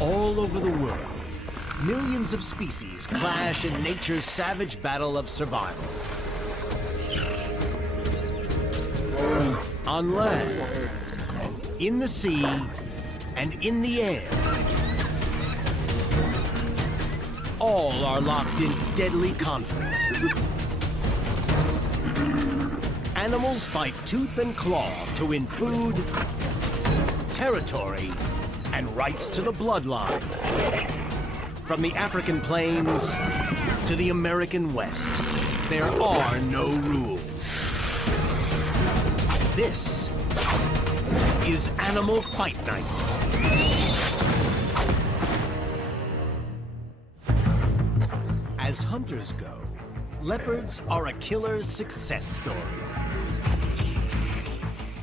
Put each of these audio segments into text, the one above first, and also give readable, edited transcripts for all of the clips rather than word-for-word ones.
All over the world, millions of species clash in nature's savage battle of survival. On land, in the sea, and in the air, all are locked in deadly conflict. Animals fight tooth and claw to win food, territory, and rights to the bloodline. From the African plains to the American West, there are no rules. This is Animal Fight Night. As hunters go, leopards are a killer's success story.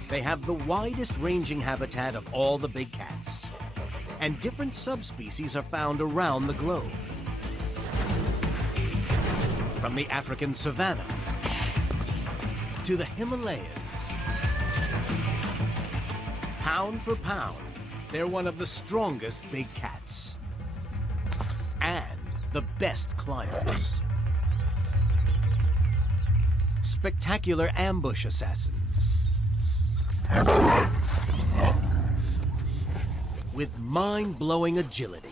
They have the widest ranging habitat of all the big cats, and different subspecies are found around the globe. From the African savanna to the Himalayas. Pound for pound, they're one of the strongest big cats. And the best climbers. Spectacular ambush assassins. With mind-blowing agility.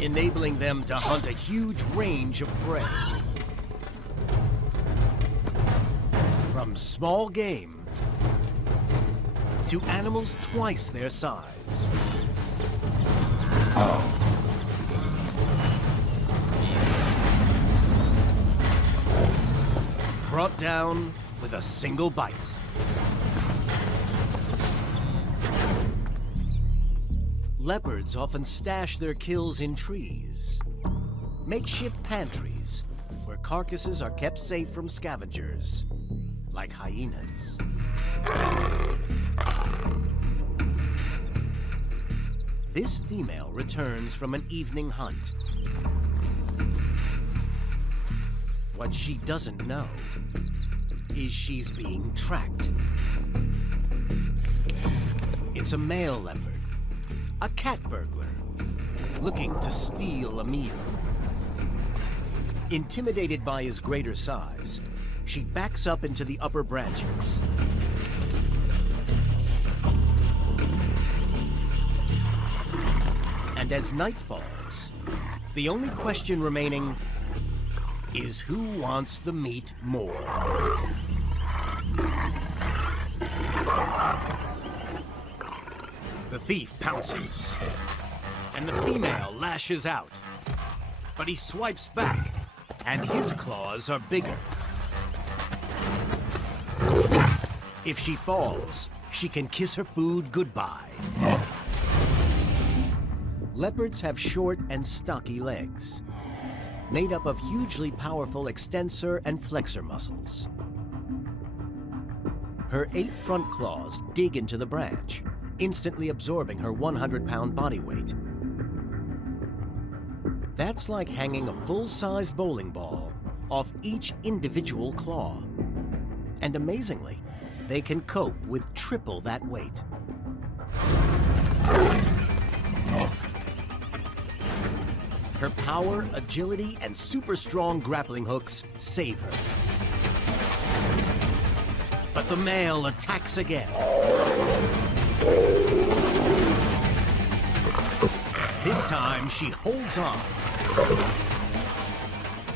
Enabling them to hunt a huge range of prey. From small game to animals twice their size. Brought down with a single bite. Leopards often stash their kills in trees. Makeshift pantries where carcasses are kept safe from scavengers, like hyenas. This female returns from an evening hunt. What she doesn't know is she's being tracked. It's a male leopard, a cat burglar, looking to steal a meal. Intimidated by his greater size, she backs up into the upper branches. And as night falls, the only question remaining is who wants the meat more? The thief pounces, and the female lashes out. But he swipes back, and his claws are bigger. If she falls, she can kiss her food goodbye. Leopards have short and stocky legs, made up of hugely powerful extensor and flexor muscles. Her 8 front claws dig into the branch, instantly absorbing her 100-pound body weight. That's like hanging a full-size bowling ball off each individual claw. And amazingly, they can cope with triple that weight. Her power, agility, and super strong grappling hooks save her. But the male attacks again. This time she holds on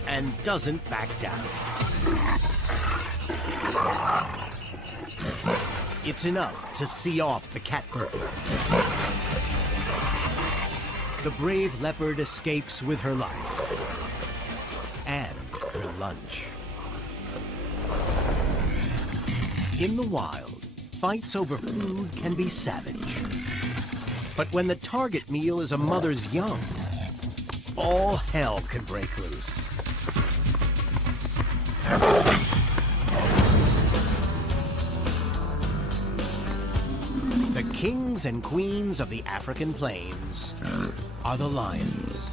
and doesn't back down. It's enough to see off the cat burglar. The brave leopard escapes with her life and her lunch. In the wild, fights over food can be savage. But when the target meal is a mother's young, all hell can break loose. The kings and queens of the African plains are the lions.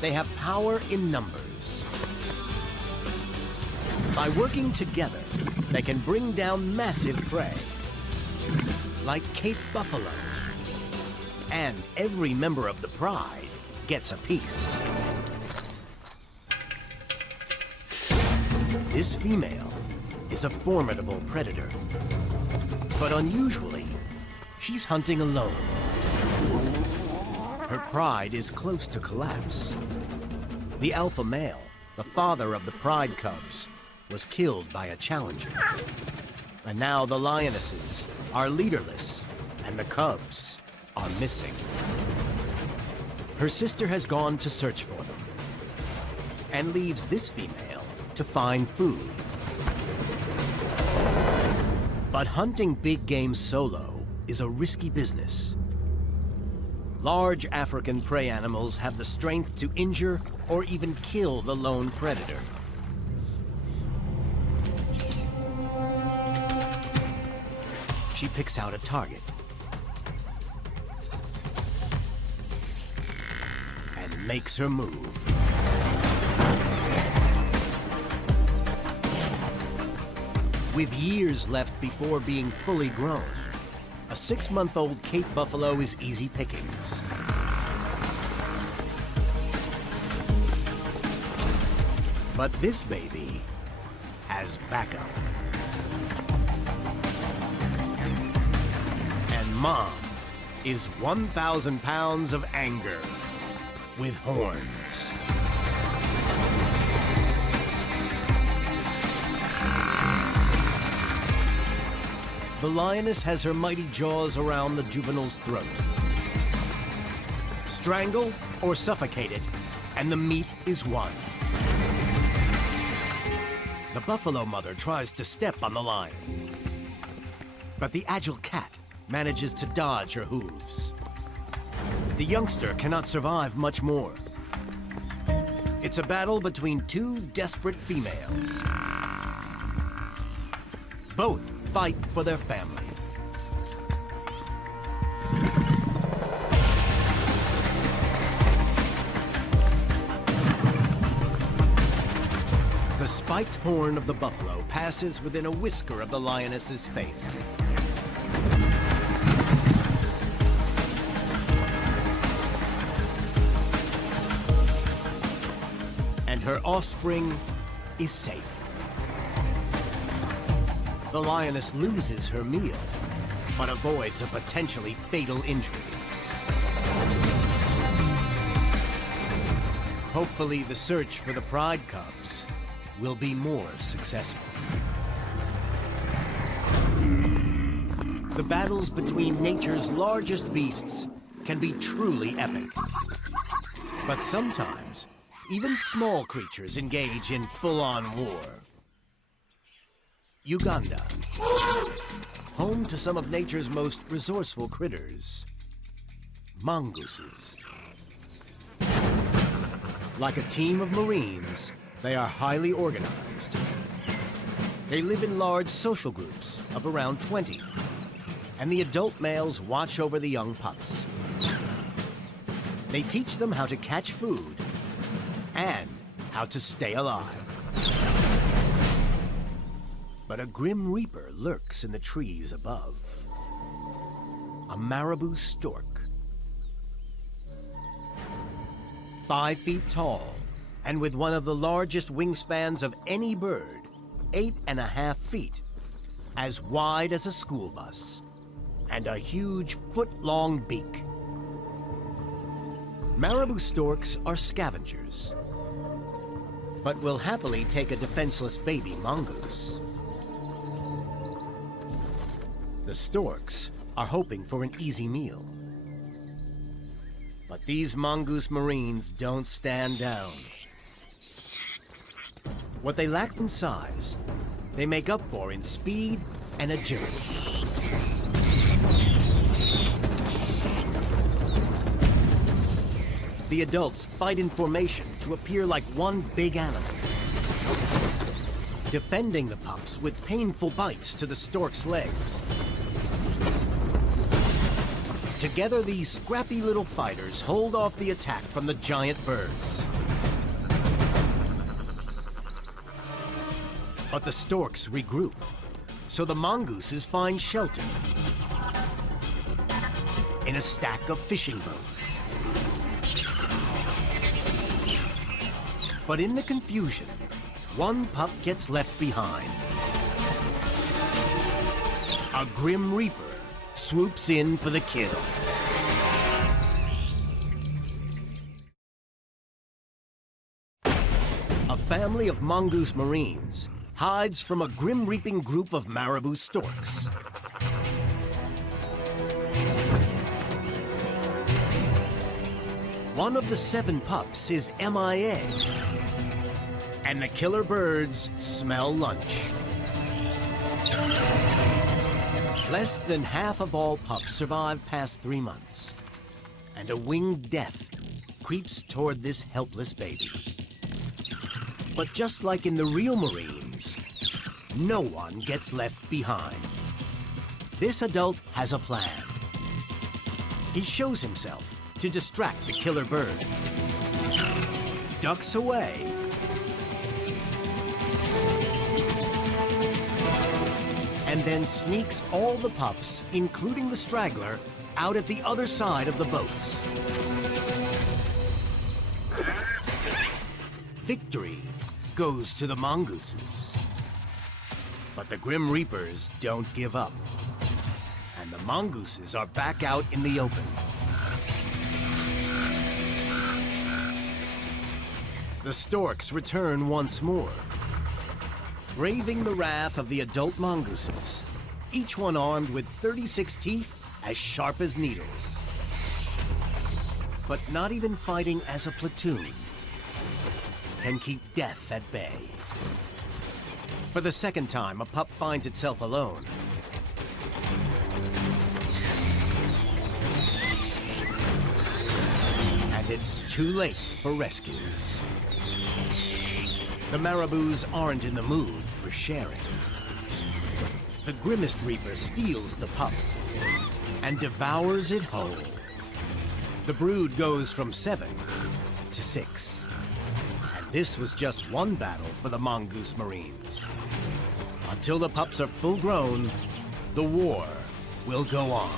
They have power in numbers. By working together, they can bring down massive prey. like Cape Buffalo. And every member of the pride gets a piece. This female is a formidable predator. But unusually, she's hunting alone. Her pride is close to collapse. The alpha male, the father of the pride cubs, was killed by a challenger. And now the lionesses are leaderless, and the cubs are missing. Her sister has gone to search for them, and leaves this female to find food. But hunting big game solo is a risky business. Large African prey animals have the strength to injure or even kill the lone predator. She picks out a target and makes her move. With years left before being fully grown, a 6-month-old Cape Buffalo is easy pickings. But this baby has backup. And Mom is 1,000 pounds of anger with horns. The lioness has her mighty jaws around the juvenile's throat. Strangle or suffocate it, and the meat is won. The buffalo mother tries to step on the lion, but the agile cat manages to dodge her hooves. The youngster cannot survive much more. It's a battle between two desperate females. Both fight for their family. The spiked horn of the buffalo passes within a whisker of the lioness's face. And her offspring is safe. The lioness loses her meal, but avoids a potentially fatal injury. Hopefully, the search for the pride cubs will be more successful. The battles between nature's largest beasts can be truly epic. But sometimes, even small creatures engage in full-on war. Uganda, home to some of nature's most resourceful critters, mongooses. Like a team of Marines, they are highly organized. They live in large social groups of around 20, and the adult males watch over the young pups. They teach them how to catch food and how to stay alive. But a grim reaper lurks in the trees above. A marabou stork. 5 feet tall, and with one of the largest wingspans of any bird, 8.5 feet, as wide as a school bus, and a huge foot-long beak. Marabou storks are scavengers, but will happily take a defenseless baby mongoose. The storks are hoping for an easy meal. But these mongoose Marines don't stand down. What they lacked in size, they make up for in speed and agility. The adults fight in formation to appear like one big animal, defending the pups with painful bites to the stork's legs. Together, these scrappy little fighters hold off the attack from the giant birds. But the storks regroup, so the mongooses find shelter. in a stack of fishing boats. But in the confusion, one pup gets left behind. A Grim Reaper swoops in for the kill. A family of mongoose marines hides from a grim-reaping group of marabou storks. One of the 7 pups is MIA, and the killer birds smell lunch. Less than half of all pups survive past 3 months, and a winged death creeps toward this helpless baby. But just like in the real Marines, no one gets left behind. This adult has a plan. He shows himself to distract the killer bird, ducks away, and then sneaks all the pups, including the straggler, out at the other side of the boats. Victory goes to the mongooses. But the Grim Reapers don't give up, and the mongooses are back out in the open. The storks return once more, braving the wrath of the adult mongooses, each one armed with 36 teeth as sharp as needles. But not even fighting as a platoon can keep death at bay. For the second time, a pup finds itself alone. And it's too late for rescues. The marabous aren't in the mood for sharing. The grimmest reaper steals the pup and devours it whole. The brood goes from 7 to 6. And this was just one battle for the mongoose marines. Until the pups are full grown, the war will go on.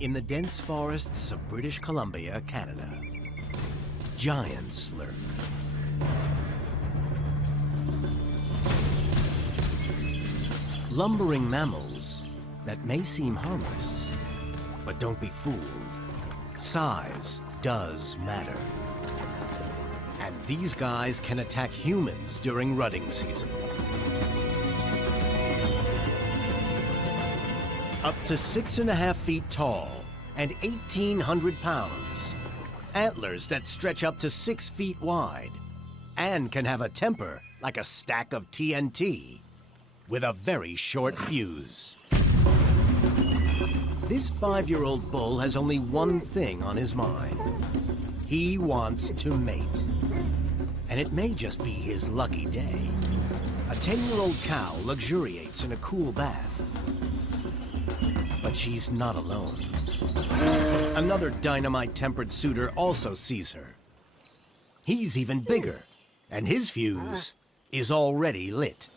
In the dense forests of British Columbia, Canada, giants lurk. Lumbering mammals that may seem harmless, but don't be fooled. Size does matter. And these guys can attack humans during rutting season. Up to 6.5 feet tall and 1,800 pounds. Antlers that stretch up to 6 feet wide and can have a temper like a stack of TNT with a very short fuse. This 5-year-old bull has only one thing on his mind. He wants to mate. And it may just be his lucky day. A 10-year-old cow luxuriates in a cool bath. But she's not alone. Another dynamite-tempered suitor also sees her. He's even bigger, and his fuse is already lit.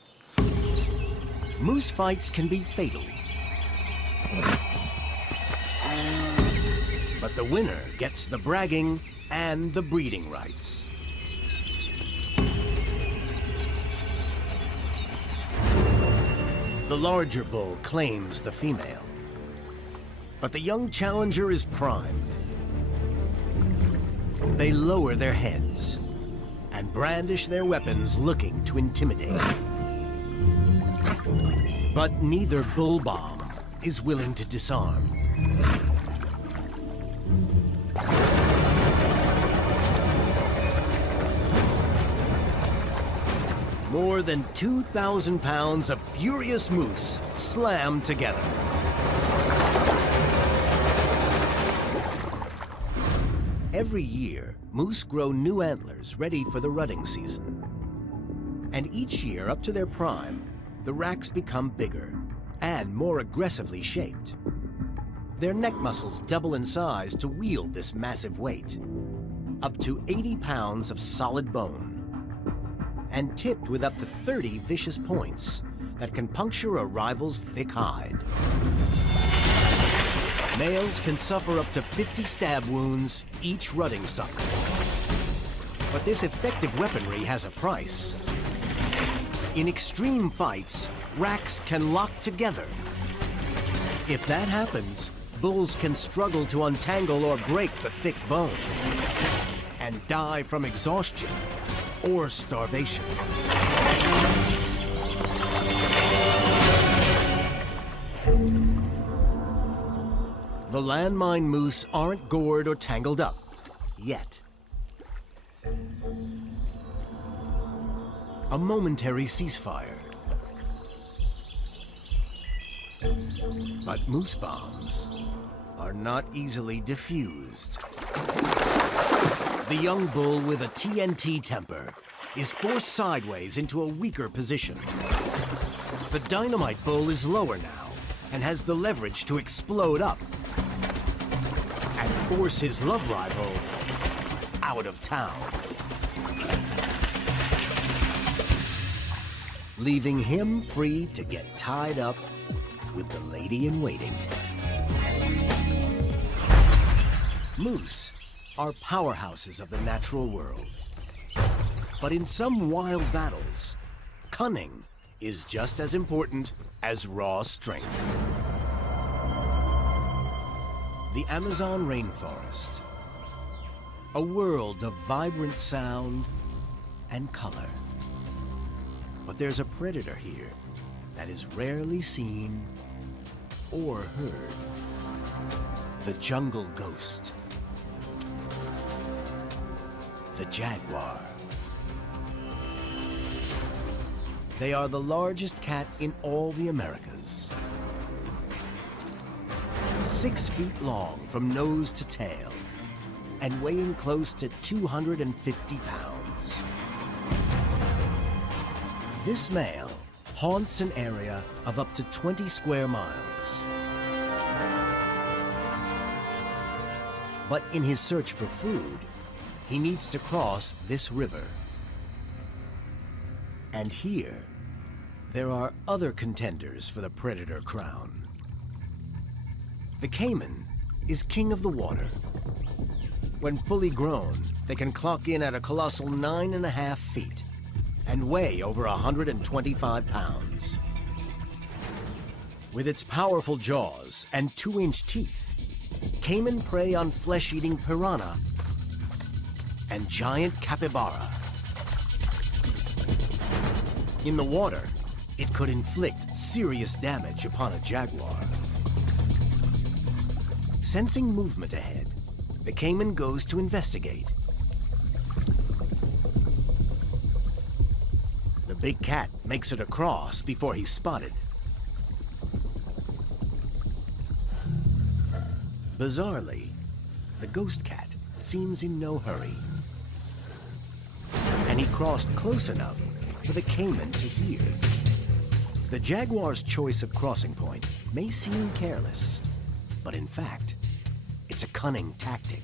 Moose fights can be fatal. But the winner gets the bragging and the breeding rights. The larger bull claims the female. But the young challenger is primed. They lower their heads and brandish their weapons looking to intimidate. But neither bull bomb is willing to disarm. More than 2,000 pounds of furious moose slam together. Every year, moose grow new antlers ready for the rutting season. And each year, up to their prime, the racks become bigger and more aggressively shaped. Their neck muscles double in size to wield this massive weight, up to 80 pounds of solid bone. and tipped with up to 30 vicious points that can puncture a rival's thick hide. Males can suffer up to 50 stab wounds each rutting cycle. But this effective weaponry has a price. In extreme fights, racks can lock together. If that happens, bulls can struggle to untangle or break the thick bone and die from exhaustion or starvation. The landmine moose aren't gored or tangled up yet. A momentary ceasefire. But moose bombs are not easily diffused. The young bull with a TNT temper is forced sideways into a weaker position. The dynamite bull is lower now and has the leverage to explode up and force his love rival out of town, leaving him free to get tied up with the lady-in-waiting. Moose are powerhouses of the natural world. But in some wild battles, cunning is just as important as raw strength. The Amazon rainforest. A world of vibrant sound and color. But there's a predator here that is rarely seen or heard. The jungle ghost. The jaguar. They are the largest cat in all the Americas. 6 feet long from nose to tail and weighing close to 250 pounds. This male haunts an area of up to 20 square miles. But in his search for food, he needs to cross this river. And here, there are other contenders for the predator crown. The caiman is king of the water. When fully grown, they can clock in at a colossal 9.5 feet and weigh over 125 pounds. With its powerful jaws and 2-inch teeth, caiman prey on flesh-eating piranha and giant capybara. In the water, it could inflict serious damage upon a jaguar. Sensing movement ahead, the caiman goes to investigate. The big cat makes it across before he's spotted. Bizarrely, the ghost cat seems in no hurry. And he crossed close enough for the caiman to hear. The jaguar's choice of crossing point may seem careless, but in fact, it's a cunning tactic.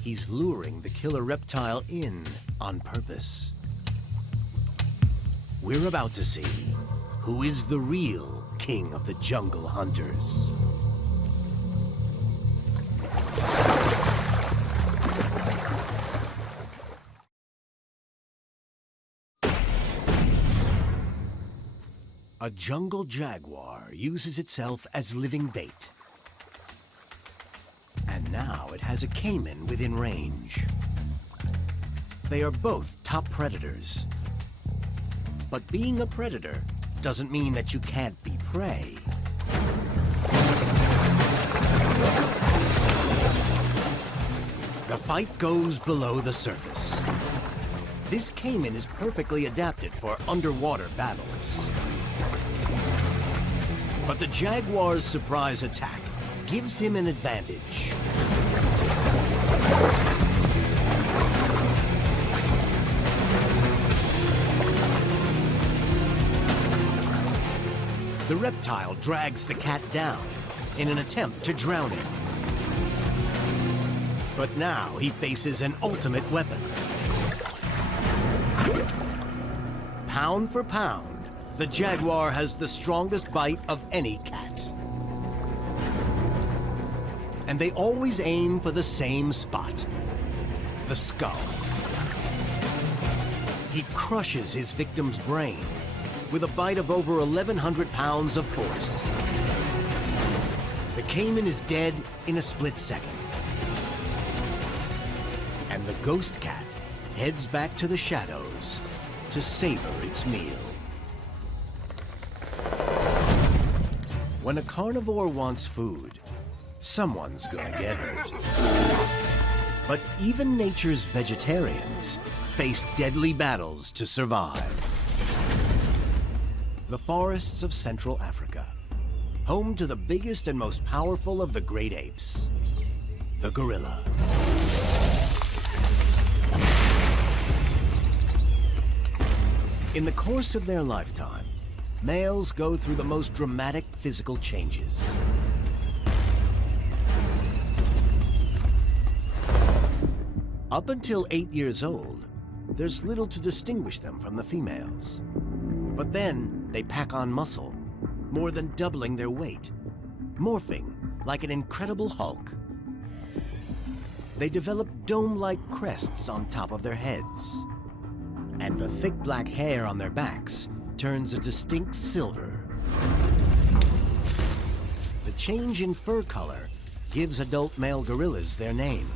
He's luring the killer reptile in on purpose. We're about to see who is the real king of the jungle hunters. A jungle jaguar uses itself as living bait. And now it has a caiman within range. They are both top predators. But being a predator doesn't mean that you can't be prey. The fight goes below the surface. This caiman is perfectly adapted for underwater battles. But the jaguar's surprise attack gives him an advantage. The reptile drags the cat down in an attempt to drown him. But now he faces an ultimate weapon. pound for pound, the jaguar has the strongest bite of any cat. And they always aim for the same spot, the skull. He crushes his victim's brain with a bite of over 1,100 pounds of force. The caiman is dead in a split second. And the ghost cat heads back to the shadows to savor its meal. When a carnivore wants food, someone's gonna get hurt. But even nature's vegetarians face deadly battles to survive. The forests of Central Africa, home to the biggest and most powerful of the great apes, the gorilla. In the course of their lifetime, males go through the most dramatic physical changes. Up until 8 years old, there's little to distinguish them from the females. But then they pack on muscle, more than doubling their weight, morphing like an incredible Hulk. They develop dome-like crests on top of their heads, and the thick black hair on their backs turns a distinct silver. The change in fur color gives adult male gorillas their name,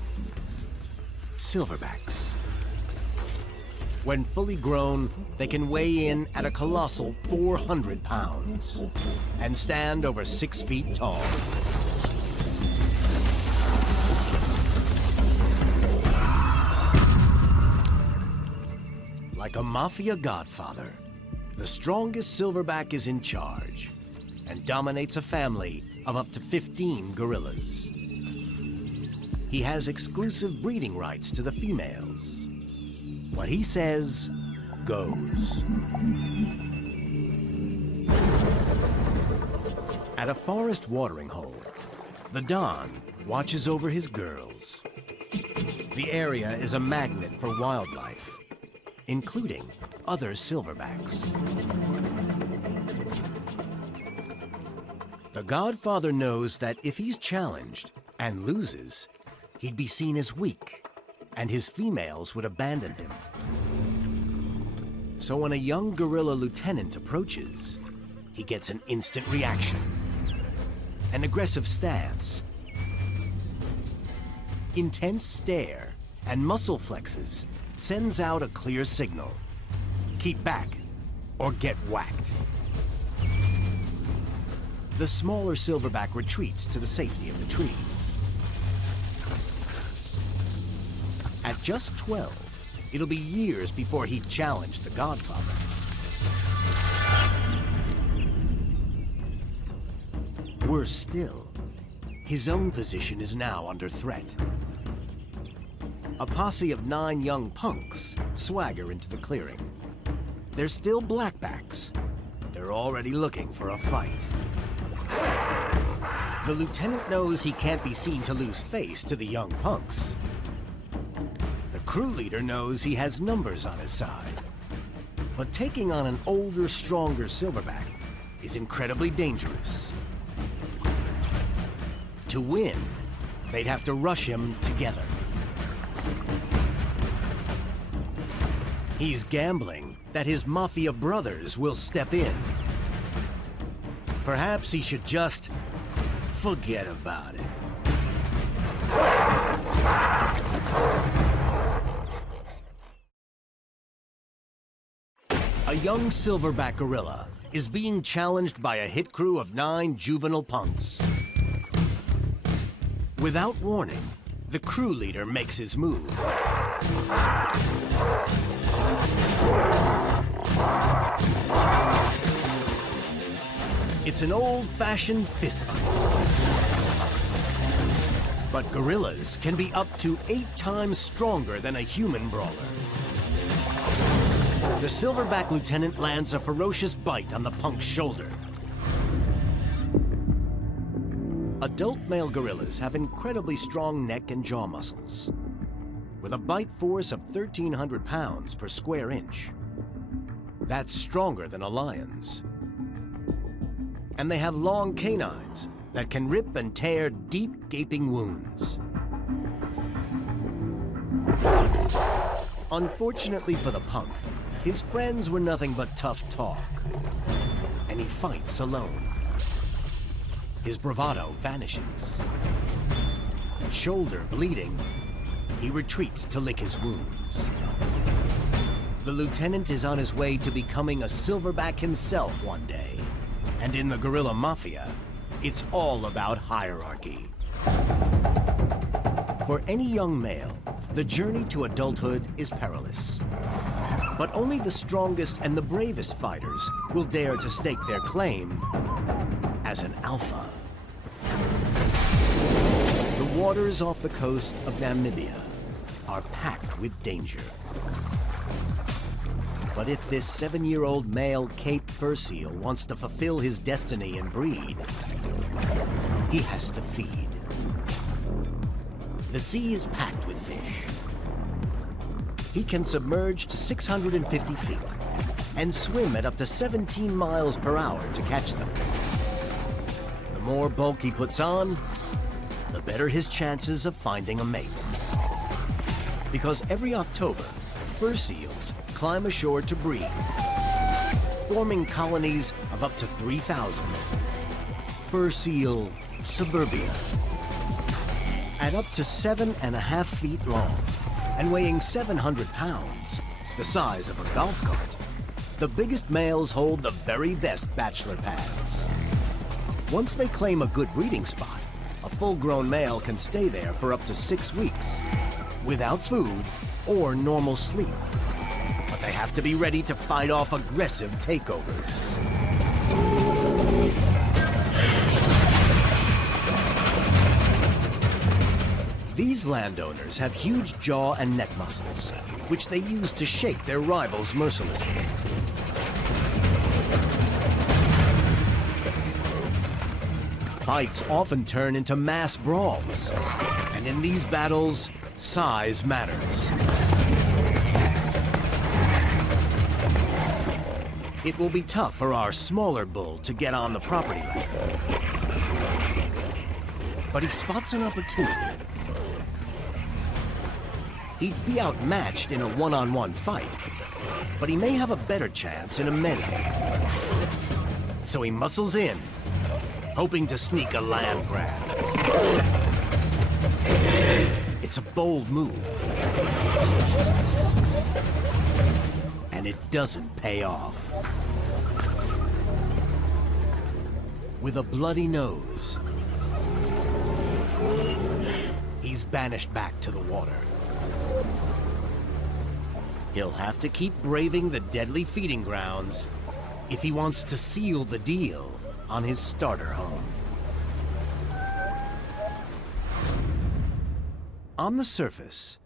silverbacks. When fully grown, they can weigh in at a colossal 400 pounds and stand over 6 feet tall. Like a mafia godfather, the strongest silverback is in charge and dominates a family of up to 15 gorillas. He has exclusive breeding rights to the females. What he says goes. At a forest watering hole, the Don watches over his girls. The area is a magnet for wildlife, including other silverbacks. The Godfather knows that if he's challenged and loses, he'd be seen as weak, and his females would abandon him. So when a young gorilla lieutenant approaches, he gets an instant reaction, an aggressive stance, intense stare, and muscle flexes sends out a clear signal. Keep back, or get whacked. The smaller silverback retreats to the safety of the trees. At just 12, it'll be years before he'd challenge the Godfather. Worse still, his own position is now under threat. A posse of 9 young punks swagger into the clearing. They're still blackbacks, but they're already looking for a fight. The lieutenant knows he can't be seen to lose face to the young punks. The crew leader knows he has numbers on his side. But taking on an older, stronger silverback is incredibly dangerous. To win, they'd have to rush him together. He's gambling that his mafia brothers will step in. Perhaps he should just forget about it. A young silverback gorilla is being challenged by a hit crew of 9 juvenile punks. Without warning, the crew leader makes his move. It's an old-fashioned fistfight. But gorillas can be up to 8 times stronger than a human brawler. The silverback lieutenant lands a ferocious bite on the punk's shoulder. Adult male gorillas have incredibly strong neck and jaw muscles, with a bite force of 1,300 pounds per square inch. That's stronger than a lion's. And they have long canines that can rip and tear deep, gaping wounds. Unfortunately for the punk, his friends were nothing but tough talk, and he fights alone. His bravado vanishes. Shoulder bleeding, he retreats to lick his wounds. The lieutenant is on his way to becoming a silverback himself one day. And in the guerrilla mafia, it's all about hierarchy. For any young male, the journey to adulthood is perilous. But only the strongest and the bravest fighters will dare to stake their claim as an alpha. The waters off the coast of Namibia are packed with danger. But if this 7-year-old male Cape fur seal wants to fulfill his destiny and breed, he has to feed. The sea is packed with fish. He can submerge to 650 feet and swim at up to 17 miles per hour to catch them. The more bulk he puts on, the better his chances of finding a mate. Because every October, fur seals climb ashore to breed, forming colonies of up to 3,000. Fur seal suburbia. At up to 7.5 feet long and weighing 700 pounds, the size of a golf cart, the biggest males hold the very best bachelor pads. Once they claim a good breeding spot, a full-grown male can stay there for up to 6 weeks, without food or normal sleep. But they have to be ready to fight off aggressive takeovers. These landowners have huge jaw and neck muscles, which they use to shake their rivals mercilessly. Fights often turn into mass brawls, and in these battles, size matters. It will be tough for our smaller bull to get on the property ladder. But he spots an opportunity. He'd be outmatched in a one-on-one fight, but he may have a better chance in a melee. So he muscles in, hoping to sneak a land grab. It's a bold move. And it doesn't pay off. With a bloody nose, he's banished back to the water. He'll have to keep braving the deadly feeding grounds if he wants to seal the deal on his starter home. On the surface,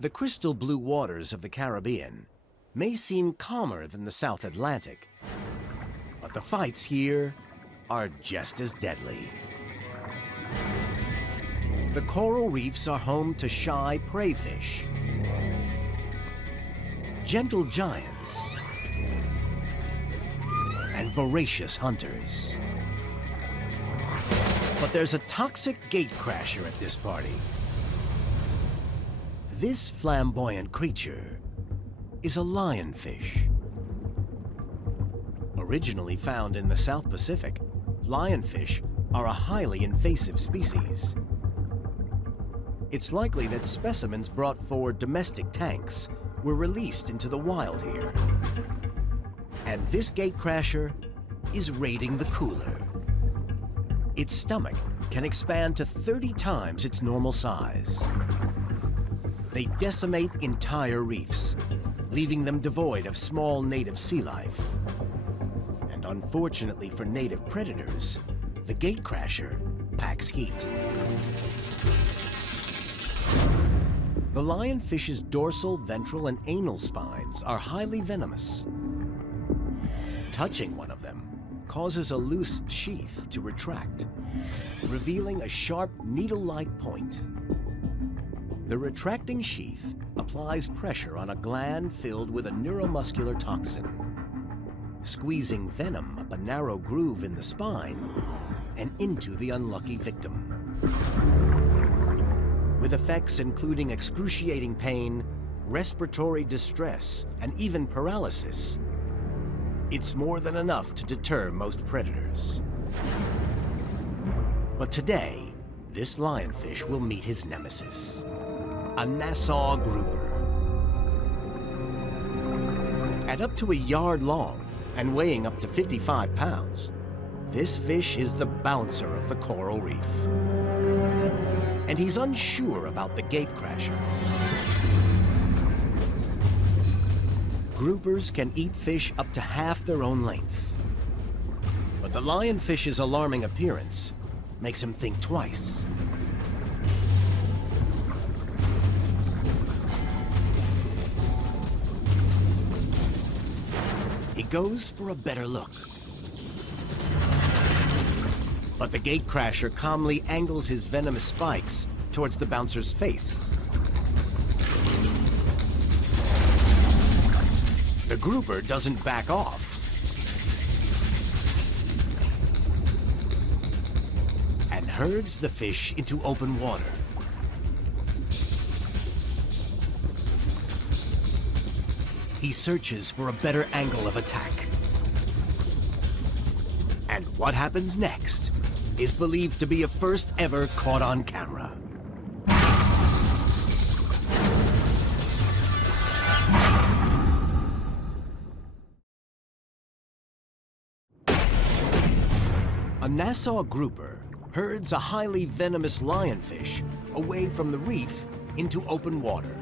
the crystal blue waters of the Caribbean may seem calmer than the South Atlantic, but the fights here are just as deadly. The coral reefs are home to shy prey fish, gentle giants, and voracious hunters. But there's a toxic gatecrasher at this party. This flamboyant creature is a lionfish. Originally found in the South Pacific, lionfish are a highly invasive species. It's likely that specimens brought for domestic tanks were released into the wild here. And this gatecrasher is raiding the cooler. Its stomach can expand to 30 times its normal size. They decimate entire reefs, leaving them devoid of small native sea life. And unfortunately for native predators, the gatecrasher packs heat. The lionfish's dorsal, ventral, and anal spines are highly venomous. Touching one of them causes a loose sheath to retract, revealing a sharp, needle-like point. The retracting sheath applies pressure on a gland filled with a neuromuscular toxin. squeezing venom up a narrow groove in the spine and into the unlucky victim. With effects including excruciating pain, respiratory distress, and even paralysis, it's more than enough to deter most predators. But today, this lionfish will meet his nemesis, a Nassau grouper. At up to a yard long and weighing up to 55 pounds, this fish is the bouncer of the coral reef. And he's unsure about the gatecrasher. Groupers can eat fish up to half their own length. But the lionfish's alarming appearance makes him think twice. He goes for a better look. But the gatecrasher calmly angles his venomous spikes towards the bouncer's face. The grouper doesn't back off. And herds the fish into open water. He searches for a better angle of attack. And what happens next is believed to be a first ever caught on camera. A Nassau grouper herds a highly venomous lionfish away from the reef into open water.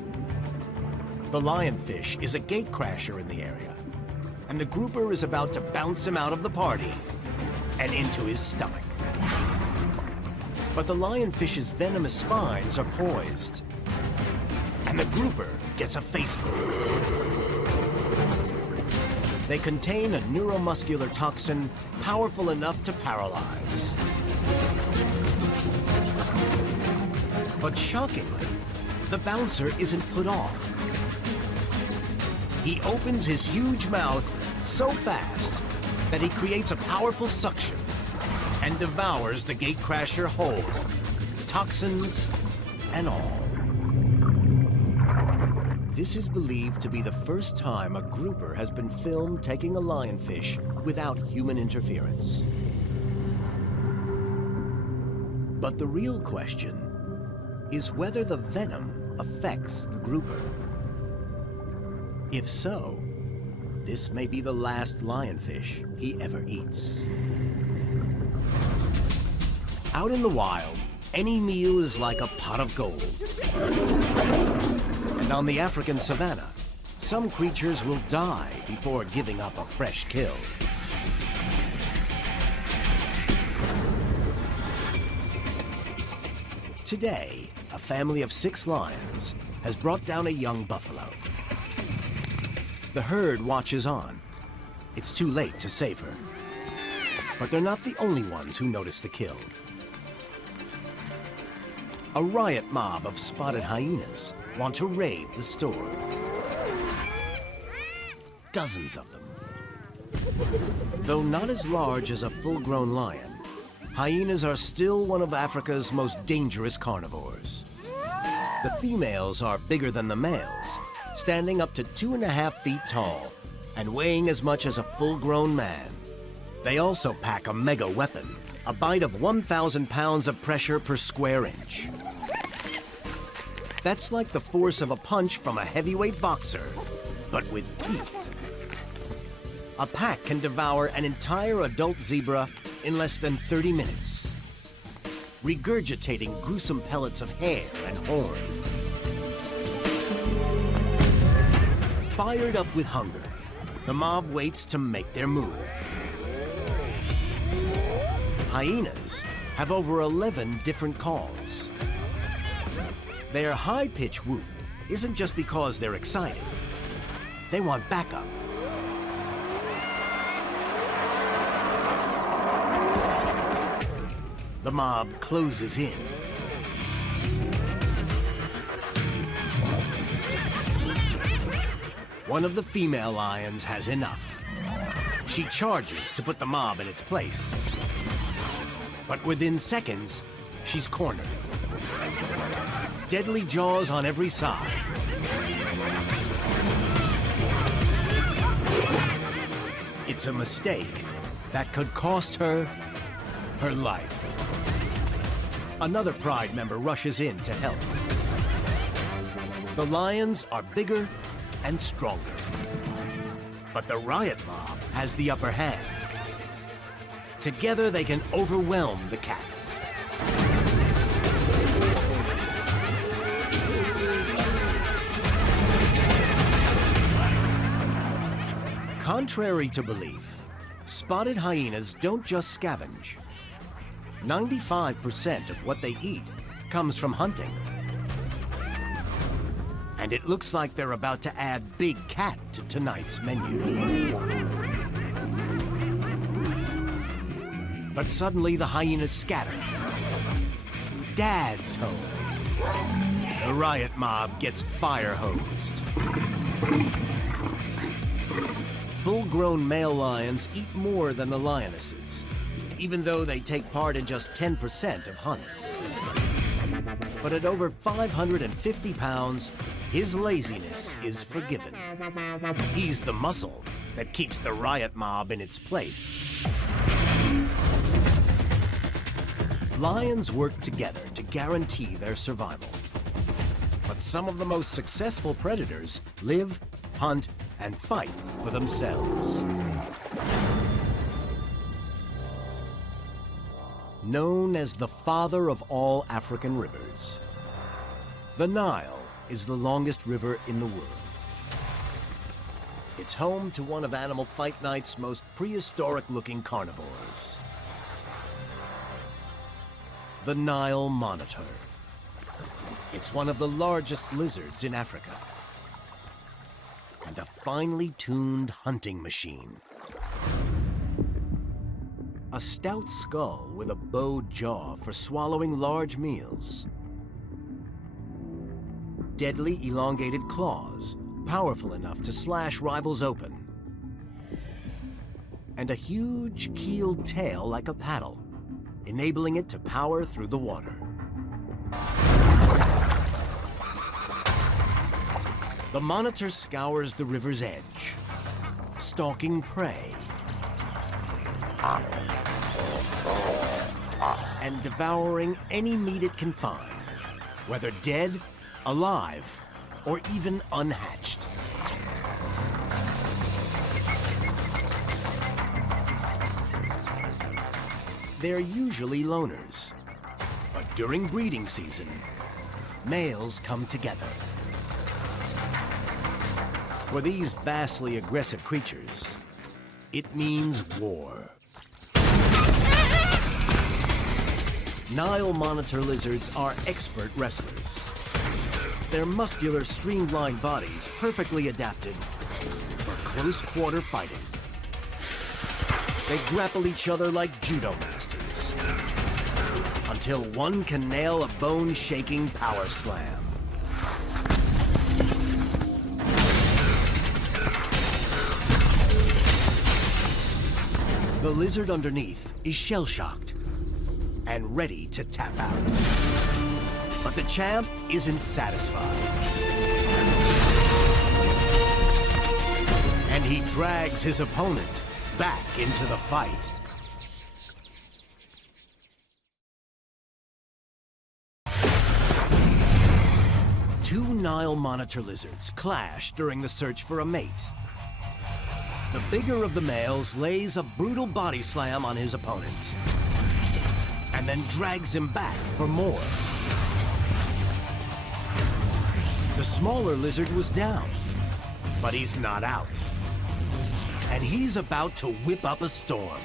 The lionfish is a gatecrasher in the area, and the grouper is about to bounce him out of the party and into his stomach. But the lionfish's venomous spines are poised, and the grouper gets a faceful. They contain a neuromuscular toxin powerful enough to paralyze. But shockingly, the bouncer isn't put off. He opens his huge mouth so fast that he creates a powerful suction and devours the gatecrasher whole, toxins and all. This is believed to be the first time a grouper has been filmed taking a lionfish without human interference. But the real question is whether the venom affects the grouper. If so, this may be the last lionfish he ever eats. Out in the wild, any meal is like a pot of gold. And on the African savanna, some creatures will die before giving up a fresh kill. Today, a family of 6 lions has brought down a young buffalo. The herd watches on. It's too late to save her. But they're not the only ones who notice the kill. A riot mob of spotted hyenas want to raid the store. Dozens of them. Though not as large as a full-grown lion, hyenas are still one of Africa's most dangerous carnivores. The females are bigger than the males, standing up to 2.5 feet tall and weighing as much as a full-grown man. They also pack a mega weapon, a bite of 1,000 pounds of pressure per square inch. That's like the force of a punch from a heavyweight boxer, but with teeth. A pack can devour an entire adult zebra in less than 30 minutes, regurgitating gruesome pellets of hair and horn. Fired up with hunger, the mob waits to make their move. Hyenas have over 11 different calls. Their high-pitched whoop isn't just because they're excited. They want backup. The mob closes in. One of the female lions has enough. She charges to put the mob in its place. But within seconds, she's cornered. Deadly jaws on every side. It's a mistake that could cost her her life. Another Pride member rushes in to help. The lions are bigger and stronger. But the riot mob has the upper hand. Together they can overwhelm the cats. Contrary to belief, spotted hyenas don't just scavenge. 95% of what they eat comes from hunting. And it looks like they're about to add big cat to tonight's menu. But suddenly the hyenas scatter. Dad's home. The riot mob gets fire hosed. Full-grown male lions eat more than the lionesses, even though they take part in just 10% of hunts. But at over 550 pounds, his laziness is forgiven. He's the muscle that keeps the riot mob in its place. Lions work together to guarantee their survival. But some of the most successful predators live, hunt, and fight for themselves. Known as the father of all African rivers, the Nile is the longest river in the world. It's home to one of Animal Fight Night's most prehistoric-looking carnivores, the Nile monitor. It's one of the largest lizards in Africa, and a finely tuned hunting machine. A stout skull with a bowed jaw for swallowing large meals. Deadly elongated claws, powerful enough to slash rivals open. And a huge keeled tail like a paddle, enabling it to power through the water. The monitor scours the river's edge, stalking prey, and devouring any meat it can find, whether dead, alive, or even unhatched. They're usually loners, but during breeding season, males come together. For these vastly aggressive creatures, it means war. Nile monitor lizards are expert wrestlers. Their muscular, streamlined bodies perfectly adapted for close-quarter fighting. They grapple each other like judo masters, until one can nail a bone-shaking power slam. The lizard underneath is shell-shocked and ready to tap out. But the champ isn't satisfied. And he drags his opponent back into the fight. Two Nile monitor lizards clash during the search for a mate. The bigger of the males lays a brutal body slam on his opponent, and then drags him back for more. The smaller lizard was down, but he's not out. And he's about to whip up a storm.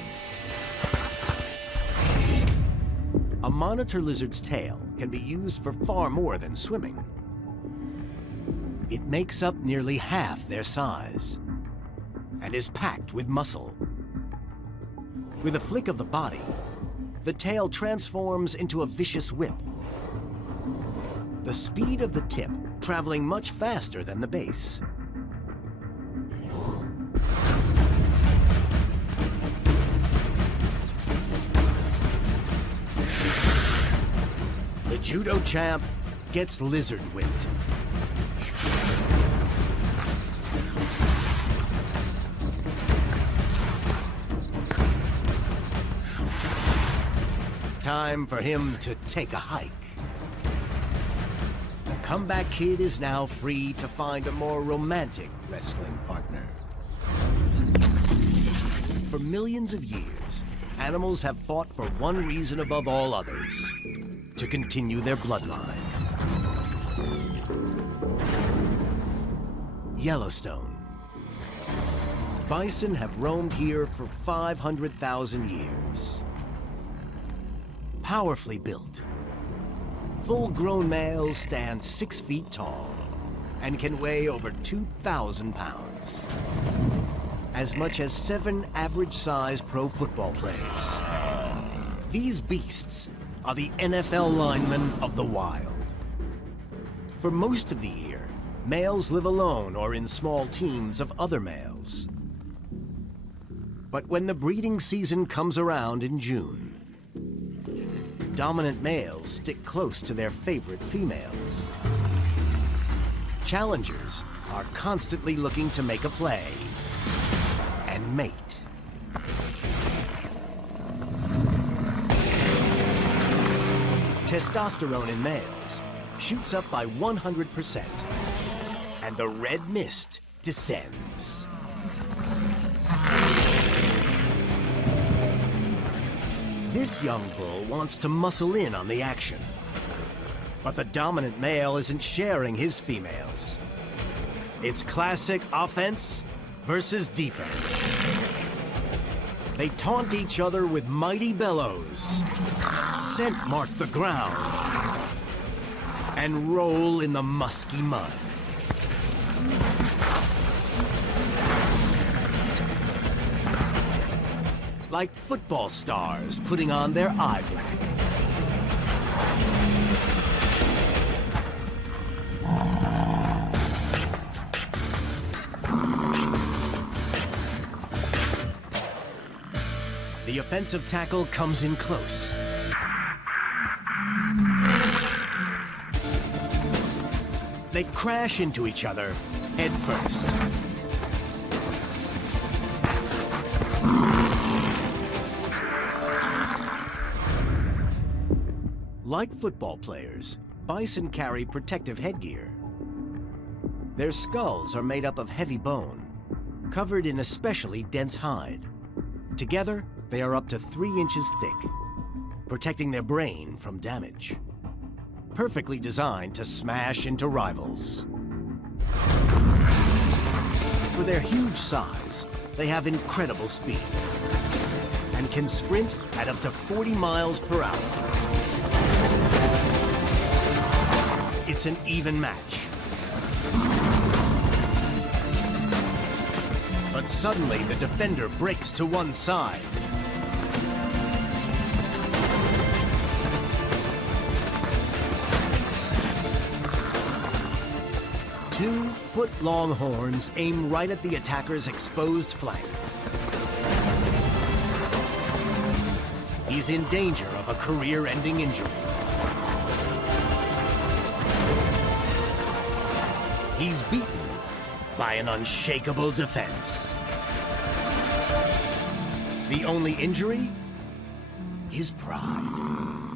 A monitor lizard's tail can be used for far more than swimming. It makes up nearly half their size and is packed with muscle. With a flick of the body, the tail transforms into a vicious whip. The speed of the tip traveling much faster than the base. judo champ gets lizard whipped. Time for him to take a hike. The comeback kid is now free to find a more romantic wrestling partner. For millions of years, animals have fought for one reason above all others: to continue their bloodline. Yellowstone. Bison have roamed here for 500,000 years. Powerfully built, full-grown males stand 6 feet tall and can weigh over 2,000 pounds. As much as 7 average-sized pro football players. These beasts are the NFL linemen of the wild. For most of the year, males live alone or in small teams of other males. But when the breeding season comes around in June, dominant males stick close to their favorite females. Challengers are constantly looking to make a play and mate. Testosterone in males shoots up by 100%, and the red mist descends. This young bull wants to muscle in on the action, but the dominant male isn't sharing his females. It's classic offense versus defense. They taunt each other with mighty bellows, scent mark the ground, and roll in the musky mud. Like football stars putting on their eye black. The offensive tackle comes in close. They crash into each other head first. Like football players, bison carry protective headgear. Their skulls are made up of heavy bone, covered in especially dense hide. Together, they are up to 3 inches thick, protecting their brain from damage. Perfectly designed to smash into rivals. For their huge size, they have incredible speed and can sprint at up to 40 miles per hour. It's an even match. But suddenly, the defender breaks to one side. Two-foot-long horns aim right at the attacker's exposed flank. He's in danger of a career-ending injury. He's beaten by an unshakable defense. The only injury? His pride.